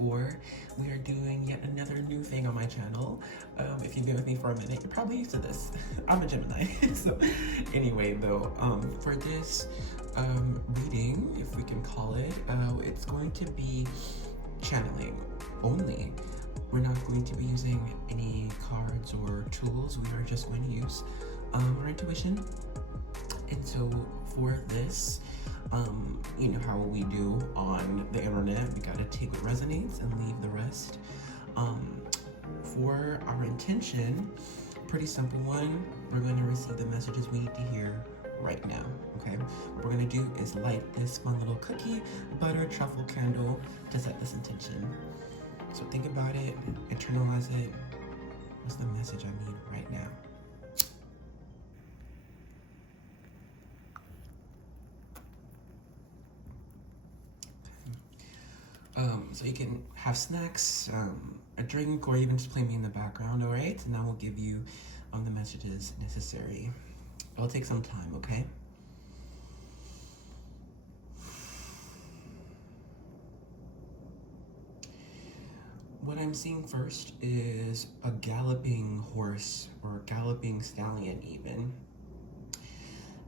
4, we are doing yet another new thing on my channel. If you've been with me for a minute, you're probably used to this. I'm a Gemini. So anyway, though, for this reading, if we can call it, it's going to be channeling only. We're not going to be using any cards or tools. We are just going to use our intuition. And so for this, you know how we do on the internet, we gotta take what resonates and leave the rest. For our intention, pretty simple one, we're gonna receive the messages we need to hear right now, okay? What we're gonna do is light this fun little cookie, butter, truffle candle to set this intention. So think about it, internalize it. What's the message I need right now? So you can have snacks, a drink, or even just play me in the background, all right? And I will give you the messages necessary. It'll take some time, okay? What I'm seeing first is a galloping horse or a galloping stallion even.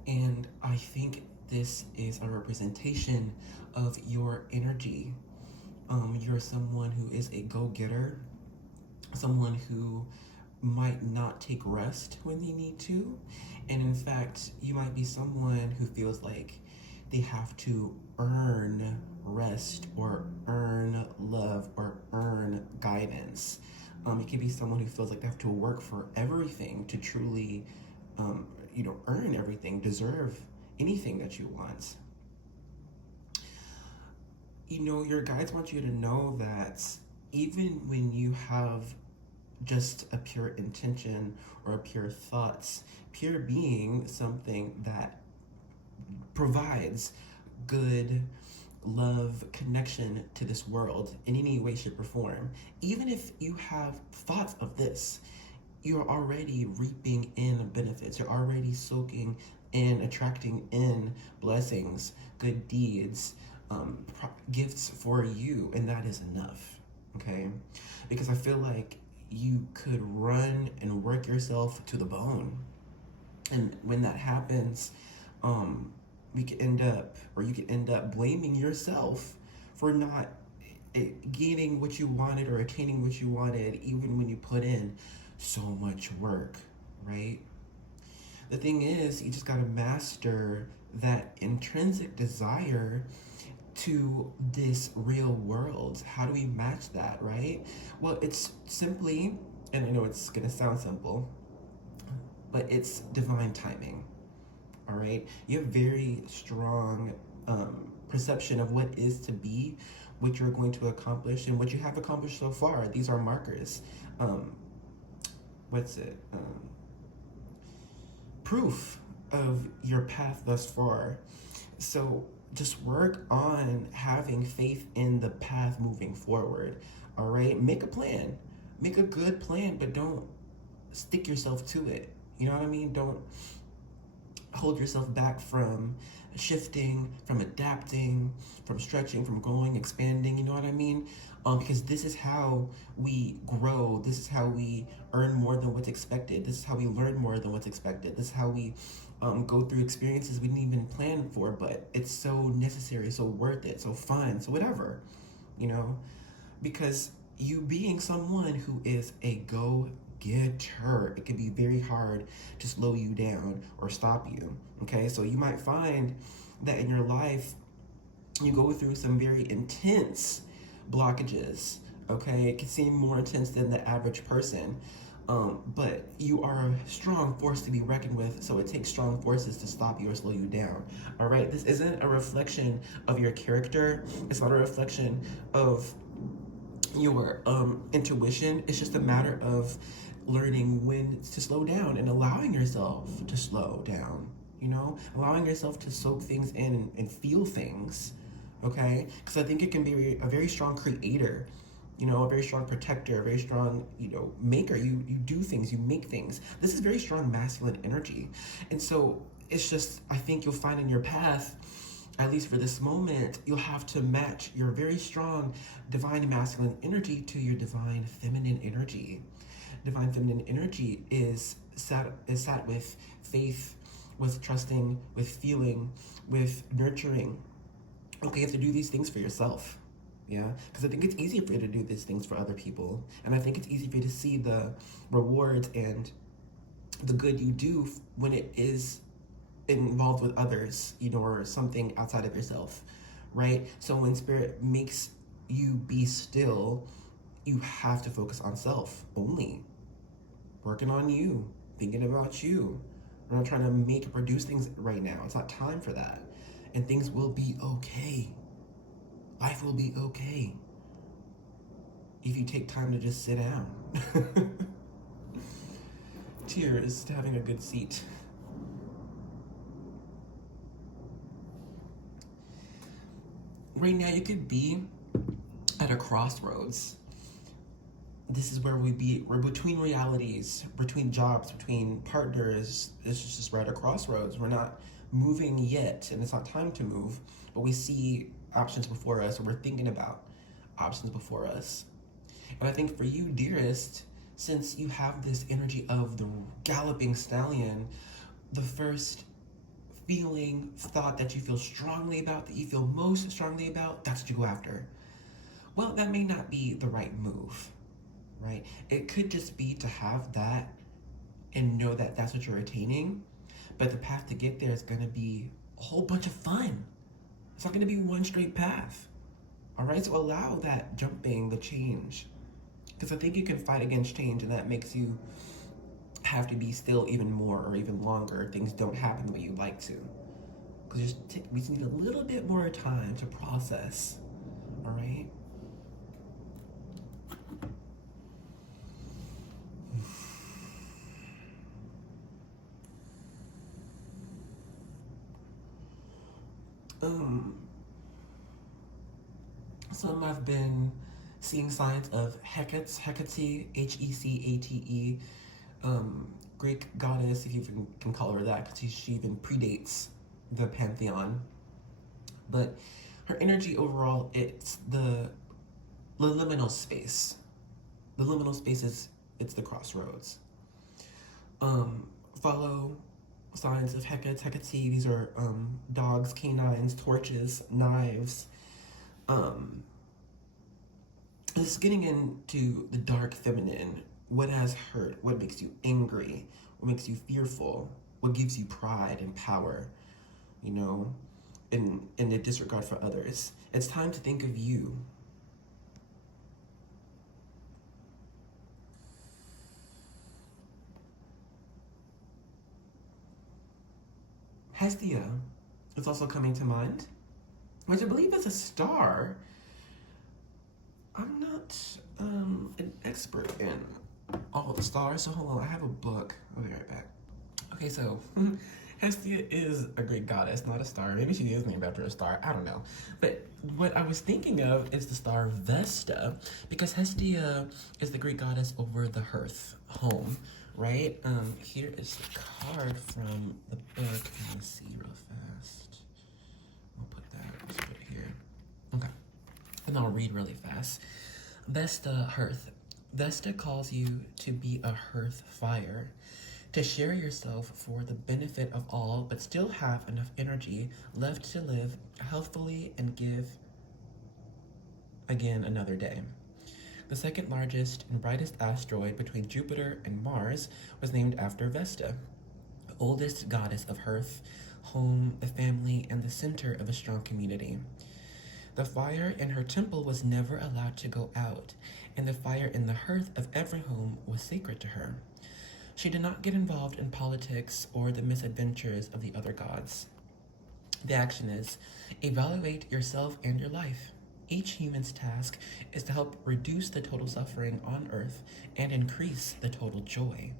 And I think this is a representation of your energy. You're someone who is a go-getter, someone who might not take rest when they need to. And in fact, you might be someone who feels like they have to earn rest or earn love or earn guidance. It could be someone who feels like they have to work for everything to truly, earn everything, deserve anything that you want. Your guides want you to know that even when you have just a pure intention or a pure thoughts, pure being something that provides good love, connection to this world in any way, shape, or form. Even if you have thoughts of this, you're already reaping in benefits. You're already soaking in, attracting in blessings, good deeds, gifts for you, and that is enough, okay? Because I feel like you could run and work yourself to the bone, and when that happens, you could end up blaming yourself for not getting what you wanted or attaining what you wanted, even when you put in so much work, right? The thing is, you just gotta master that intrinsic desire to this real world. How do we match that, right? Well, it's simply, and I know it's gonna sound simple, but it's divine timing, all right? You have very strong perception of what is to be, what you're going to accomplish, and what you have accomplished so far. These are markers. Proof of your path thus far. So just work on having faith in the path moving forward, all right? Make a plan, make a good plan, but don't stick yourself to it. You know what I mean? Don't hold yourself back from shifting, from adapting, from stretching, from growing, expanding, you know what I mean? Because this is how we grow. This is how we earn more than what's expected. This is how we learn more than what's expected. This is how we go through experiences we didn't even plan for, but it's so necessary, so worth it, so fun, so whatever, because you being someone who is a go-getter, it can be very hard to slow you down or stop you, okay? So you might find that in your life, you go through some very intense blockages, okay? It can seem more intense than the average person, but you are a strong force to be reckoned with, so it takes strong forces to stop you or slow you down, all right? This isn't a reflection of your character. It's not a reflection of your intuition. It's just a matter of learning when to slow down and allowing yourself to slow down, allowing yourself to soak things in and feel things, okay? Because I think it can be a very strong creator, a very strong protector, a very strong, maker. You do things, you make things. This is very strong masculine energy. And so it's just, I think you'll find in your path at least for this moment, you'll have to match your very strong divine masculine energy to your divine feminine energy. Divine feminine energy is sat with faith, with trusting, with feeling, with nurturing. Okay, you have to do these things for yourself. Yeah, because I think it's easy for you to do these things for other people, and I think it's easy for you to see the rewards and the good you do when it is involved with others, or something outside of yourself, right? So when spirit makes you be still, you have to focus on self only, working on you, thinking about you. We're not trying to make or produce things right now. It's not time for that. And things will be okay. Life will be okay if you take time to just sit down. Cheers to having a good seat. Right now, you could be at a crossroads. This is where we're between realities, between jobs, between partners. It's just right at a crossroads. We're not moving yet, and it's not time to move, but we see options before us, or we're thinking about options before us. And I think for you, dearest, since you have this energy of the galloping stallion, the first feeling, thought that you feel strongly about, that you feel most strongly about, that's what you go after. Well, that may not be the right move, right? It could just be to have that and know that that's what you're attaining, but the path to get there is going to be a whole bunch of fun. It's not going to be one straight path. All right, so allow that jumping, the change, because I think you can fight against change, and that makes you have to be still even more or even longer. Things don't happen the way you'd like to, because we just need a little bit more time to process. All right. Some I've been seeing signs of Hecate, Hecate, Greek goddess, if you can call her that, because she even predates the pantheon. But her energy overall, it's the liminal space. The liminal space it's the crossroads. Follow signs of Hecate. These are dogs, canines, torches, knives. It's getting into the dark feminine. What has hurt? What makes you angry? What makes you fearful? What gives you pride and power? In a disregard for others. It's time to think of you. Hestia is also coming to mind, which I believe is a star. I'm not an expert in all the stars, so hold on, I have a book. I'll be right back. Okay, so Hestia is a Greek goddess, not a star. Maybe she is named after a star, I don't know. But what I was thinking of is the star Vesta, because Hestia is the Greek goddess over the hearth, home, right? Here is the card from the book. Let me see real fast. I'll put it here. Okay. And I'll read really fast. Vesta, hearth. Vesta calls you to be a hearth fire, to share yourself for the benefit of all, but still have enough energy left to live healthfully and give again another day. The second largest and brightest asteroid between Jupiter and Mars was named after Vesta, the oldest goddess of hearth, home, the family, and the center of a strong community. The fire in her temple was never allowed to go out, and the fire in the hearth of every home was sacred to her. She did not get involved in politics or the misadventures of the other gods. The action is, evaluate yourself and your life. Each human's task is to help reduce the total suffering on earth and increase the total joy.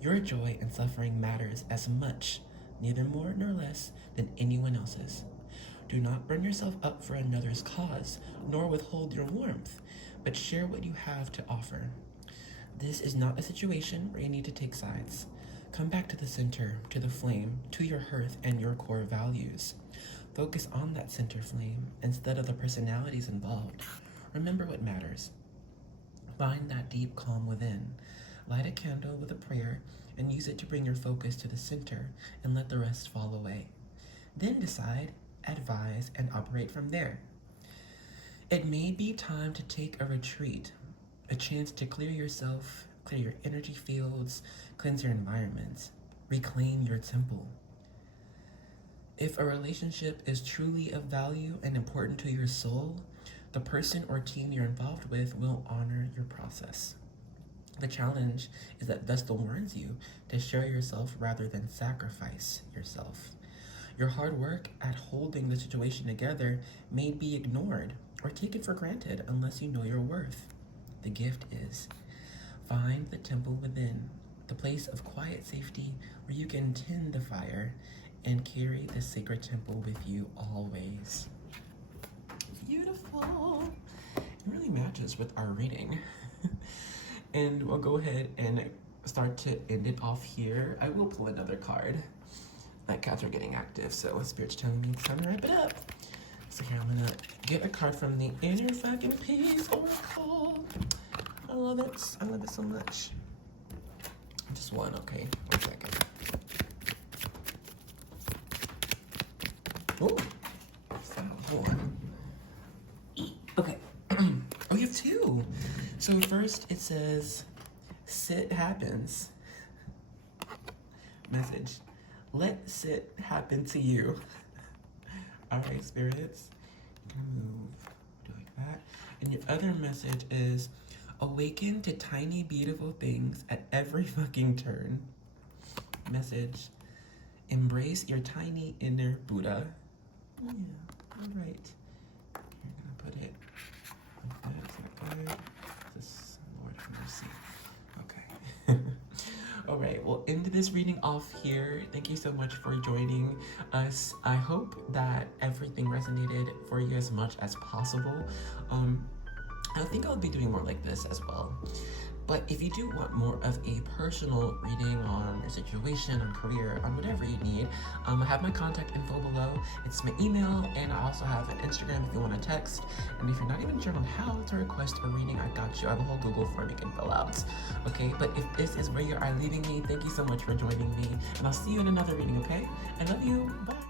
Your joy and suffering matters as much, neither more nor less, than anyone else's. Do not burn yourself up for another's cause, nor withhold your warmth, but share what you have to offer. This is not a situation where you need to take sides. Come back to the center, to the flame, to your hearth and your core values. Focus on that center flame instead of the personalities involved. Remember what matters. Find that deep calm within. Light a candle with a prayer and use it to bring your focus to the center and let the rest fall away. Then decide, advise, and operate from there. It may be time to take a retreat, a chance to clear yourself, clear your energy fields, cleanse your environment, reclaim your temple. If a relationship is truly of value and important to your soul, the person or team you're involved with will honor your process. The challenge is that Vestal warns you to share yourself rather than sacrifice yourself. Your hard work at holding the situation together may be ignored or taken for granted unless you know your worth. The gift is, find the temple within, the place of quiet safety where you can tend the fire and carry the sacred temple with you always. Beautiful. It really matches with our reading. And we'll go ahead and start to end it off here. I will pull another card. My cats are getting active, so Spirit's telling me it's time to wrap it up. So here, I'm gonna get a card from the Inner Fucking Peace Oracle. I love it. I love it so much. Just one, okay. 1 second. Oh, one. Okay. Oh, you have two. So first it says, sit happens. Message. Let sit happen to you. All right, spirits. Move. Do like that. And your other message is, awaken to tiny, beautiful things at every fucking turn. Message. Embrace your tiny inner Buddha. Yeah, all right. You're gonna put it like that. Is that good? This Lord have mercy. Okay. All right, we'll end this reading off here. Thank you so much for joining us. I hope that everything resonated for you as much as possible. I think I'll be doing more like this as well. But if you do want more of a personal reading on your situation, on career, on whatever you need, I have my contact info below. It's my email, and I also have an Instagram if you want to text. And if you're not even sure on how to request a reading, I got you. I have a whole Google form you can fill out. Okay, but if this is where you are leaving me, thank you so much for joining me, and I'll see you in another reading, okay? I love you. Bye.